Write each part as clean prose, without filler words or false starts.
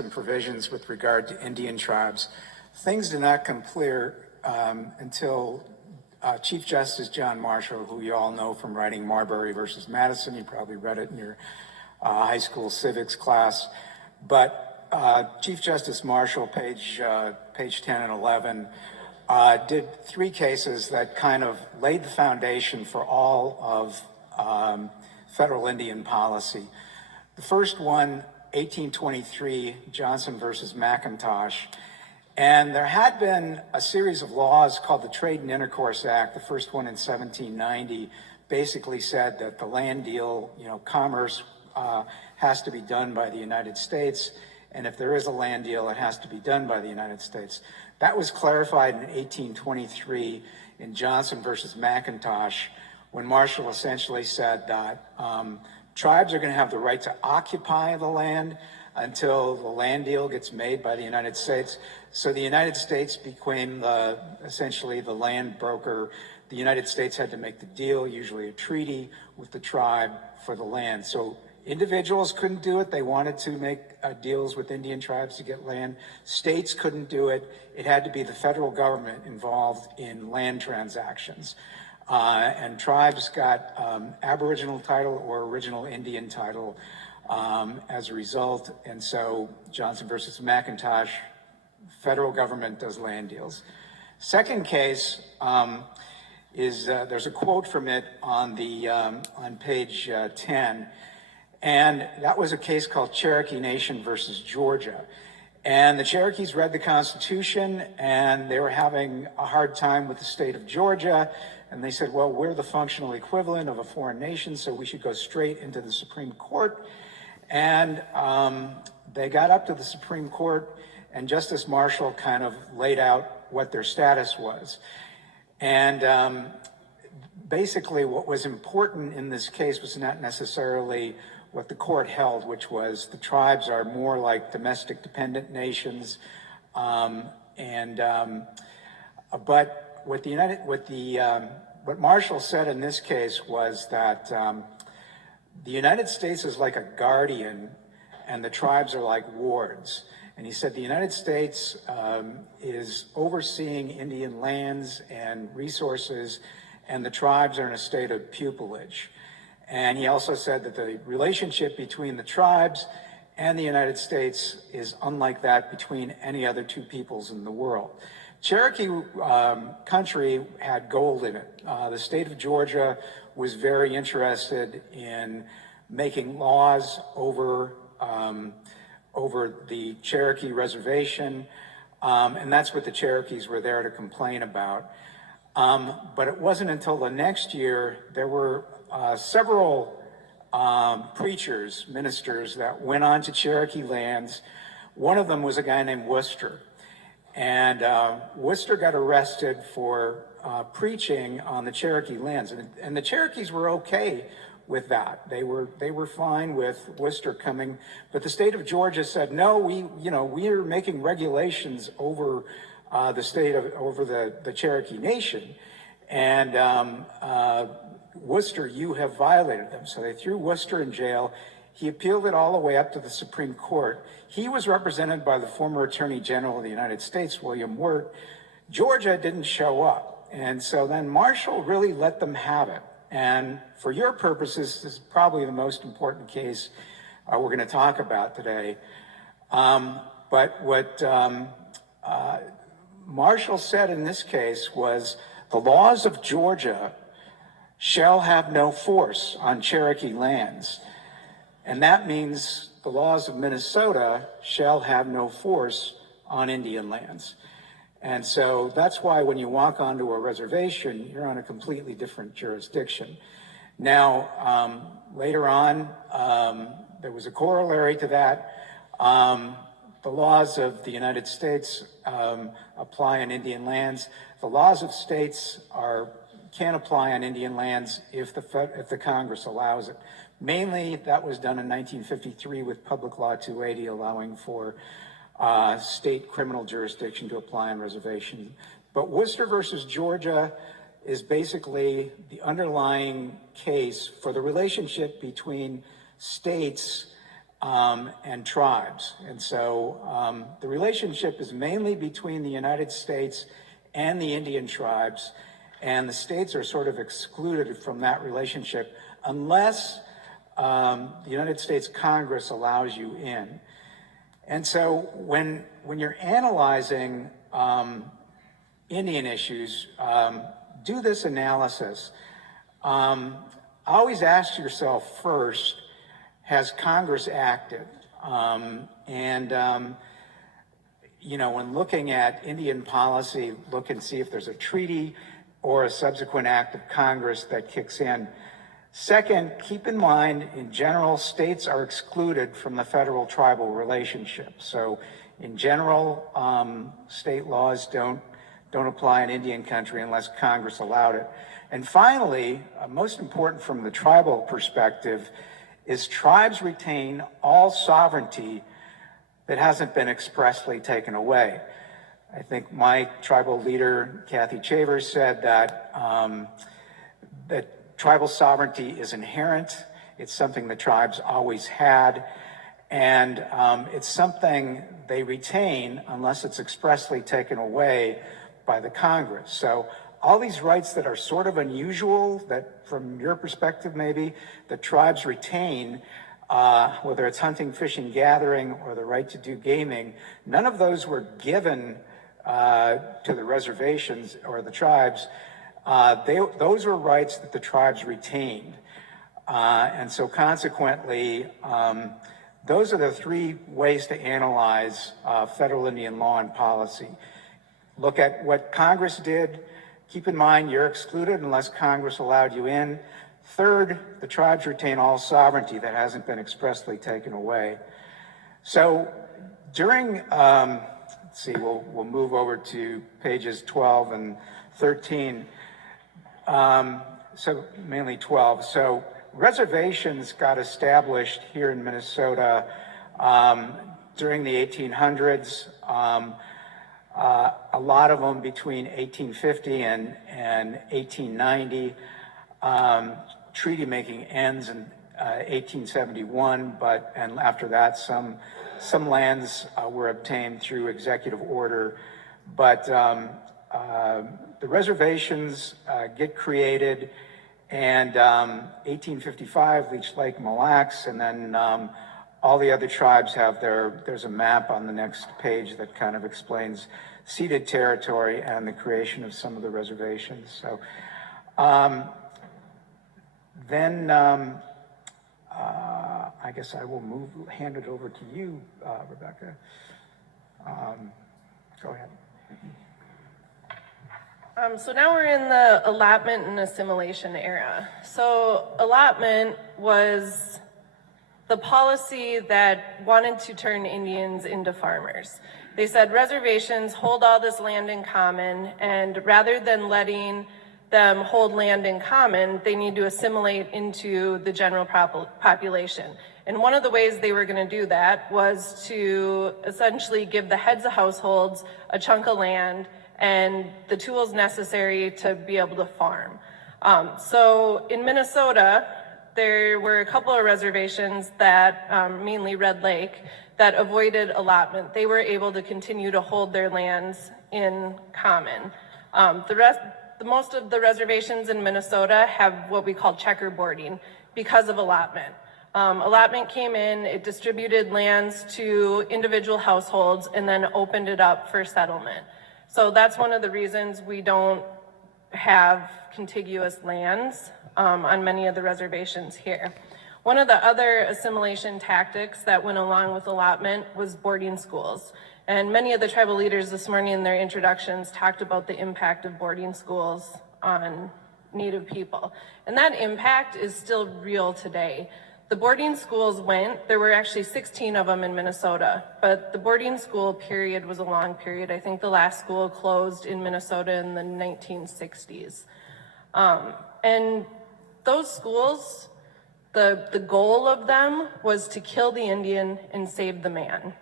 provisions with regard to Indian tribes. Things did not come clear until Chief Justice John Marshall, who you all know from writing Marbury versus Madison. You probably read it in your high school civics class. But Chief Justice Marshall, page 10 and 11, did three cases that kind of laid the foundation for all of federal Indian policy. The first one, 1823, Johnson versus McIntosh. And there had been a series of laws called the Trade and Intercourse Act. The first one in 1790 basically said that the land deal, commerce has to be done by the United States. And if there is a land deal, it has to be done by the United States. That was clarified in 1823 in Johnson versus McIntosh, when Marshall essentially said that tribes are going to have the right to occupy the land until the land deal gets made by the United States. So the United States became essentially the land broker. The United States had to make the deal, usually a treaty, with the tribe for the land. So individuals couldn't do it. They wanted to make deals with Indian tribes to get land. States couldn't do it. It had to be the federal government involved in land transactions. And tribes got Aboriginal title or original Indian title as a result. And so Johnson versus McIntosh, federal government does land deals. Second case is there's a quote from it on page 10. And that was a case called Cherokee Nation versus Georgia. And the Cherokees read the Constitution, and they were having a hard time with the state of Georgia. And they said, well, we're the functional equivalent of a foreign nation, so we should go straight into the Supreme Court. And they got up to the Supreme Court, and Justice Marshall kind of laid out what their status was. And basically what was important in this case was not necessarily what the court held, which was the tribes are more like domestic dependent nations. But what Marshall said in this case was that the United States is like a guardian and the tribes are like wards. And he said the United States is overseeing Indian lands and resources, and the tribes are in a state of pupillage. And he also said that the relationship between the tribes and the United States is unlike that between any other two peoples in the world. Cherokee country had gold in it. The state of Georgia was very interested in making laws over the Cherokee reservation, and that's what the Cherokees were there to complain about. But it wasn't until the next year there were several preachers, ministers that went on to Cherokee lands. One of them was a guy named Worcester. And Worcester got arrested for preaching on the Cherokee lands. And the Cherokees were okay with that. They were fine with Worcester coming. But the state of Georgia said, no, we are making regulations over the Cherokee Nation. And Worcester, you have violated them. So they threw Worcester in jail. He appealed it all the way up to the Supreme Court. He was represented by the former Attorney General of the United States, William Wirt. Georgia didn't show up. And so then Marshall really let them have it. And for your purposes, this is probably the most important case we're going to talk about today. But what Marshall said in this case was, the laws of Georgia shall have no force on Cherokee lands. And that means the laws of Minnesota shall have no force on Indian lands. And so that's why when you walk onto a reservation, you're on a completely different jurisdiction. Now, later on, there was a corollary to that. The laws of the United States apply on Indian lands. The laws of states can't apply on Indian lands if the Congress allows it. Mainly, that was done in 1953 with Public Law 280, allowing for state criminal jurisdiction to apply on reservation. But Worcester versus Georgia is basically the underlying case for the relationship between states and tribes. And so the relationship is mainly between the United States and the Indian tribes, and the states are sort of excluded from that relationship unless the United States Congress allows you in. And so when you're analyzing Indian issues, do this analysis. Always ask yourself first, has Congress acted? When looking at Indian policy, look and see if there's a treaty or a subsequent act of Congress that kicks in. Second, keep in mind, in general, states are excluded from the federal-tribal relationship. So in general, state laws don't apply in Indian country unless Congress allowed it. And finally, most important from the tribal perspective, is tribes retain all sovereignty that hasn't been expressly taken away. I think my tribal leader, Kathy Chavers, said that that tribal sovereignty is inherent. It's something the tribes always had, and it's something they retain unless it's expressly taken away by the Congress. So all these rights that are sort of unusual, that from your perspective maybe, the tribes retain, whether it's hunting, fishing, gathering, or the right to do gaming, none of those were given to the reservations or the tribes. Those were rights that the tribes retained. And so consequently, those are the three ways to analyze federal Indian law and policy. Look at what Congress did. Keep in mind you're excluded unless Congress allowed you in. Third, the tribes retain all sovereignty that hasn't been expressly taken away. So during, let's see, we'll move over to pages 12 and 13. So mainly 12. So reservations got established here in Minnesota during the 1800s. A lot of them between 1850 and 1890. Treaty making ends in 1871, and after that, some lands were obtained through executive order. But the reservations get created, and 1855, Leech Lake, Mille Lacs, and then all the other tribes have there's a map on the next page that kind of explains ceded territory and the creation of some of the reservations. So then I guess I will hand it over to you, Rebecca. Go ahead. So now we're in the allotment and assimilation era. So allotment was the policy that wanted to turn Indians into farmers. They said reservations hold all this land in common, and rather than letting them hold land in common, they need to assimilate into the general population. And one of the ways they were going to do that was to essentially give the heads of households a chunk of land and the tools necessary to be able to farm. So in Minnesota, there were a couple of reservations that, mainly Red Lake, that avoided allotment. They were able to continue to hold their lands in common. Most of the reservations in Minnesota have what we call checkerboarding because of allotment. Allotment came in, it distributed lands to individual households, and then opened it up for settlement. So that's one of the reasons we don't have contiguous lands on many of the reservations here. One of the other assimilation tactics that went along with allotment was boarding schools. And many of the tribal leaders this morning in their introductions talked about the impact of boarding schools on Native people. And that impact is still real today. The boarding schools there were actually 16 of them in Minnesota, but the boarding school period was a long period. I think the last school closed in Minnesota in the 1960s. And those schools, the goal of them was to kill the Indian and save the man.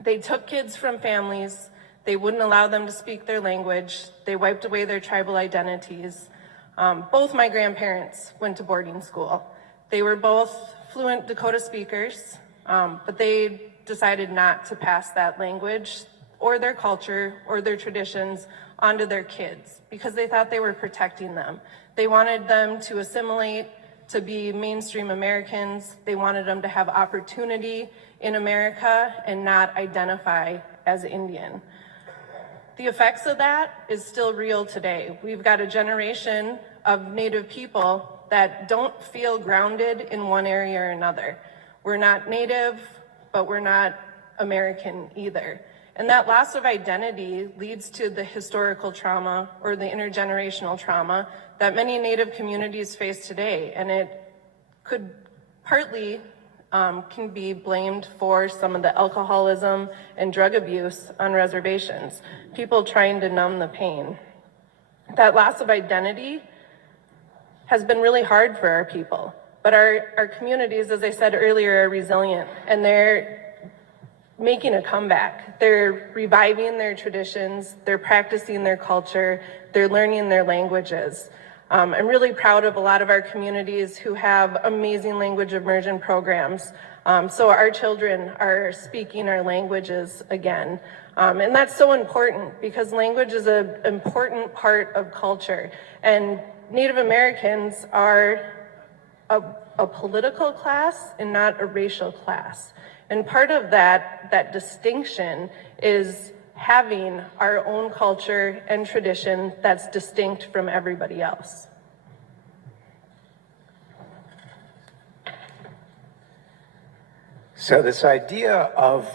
They took kids from families, they wouldn't allow them to speak their language, they wiped away their tribal identities. Both my grandparents went to boarding school. They were both fluent Dakota speakers, But they decided not to pass that language or their culture or their traditions onto their kids because they thought they were protecting them. They wanted them to assimilate, to be mainstream Americans. They wanted them to have opportunity in America and not identify as Indian. The effects of that is still real today. We've got a generation of Native people that don't feel grounded in one area or another. We're not Native, but we're not American either. And that loss of identity leads to the historical trauma or the intergenerational trauma that many Native communities face today. And it could partly can be blamed for some of the alcoholism and drug abuse on reservations, people trying to numb the pain. That loss of identity has been really hard for our people, but our communities, as I said earlier, are resilient, and they're making a comeback. They're reviving their traditions, they're practicing their culture, they're learning their languages. I'm really proud of a lot of our communities who have amazing language immersion programs. So our children are speaking our languages again. And that's so important because language is an important part of culture. And Native Americans are a political class and not a racial class. And part of that distinction is having our own culture and tradition that's distinct from everybody else. So this idea of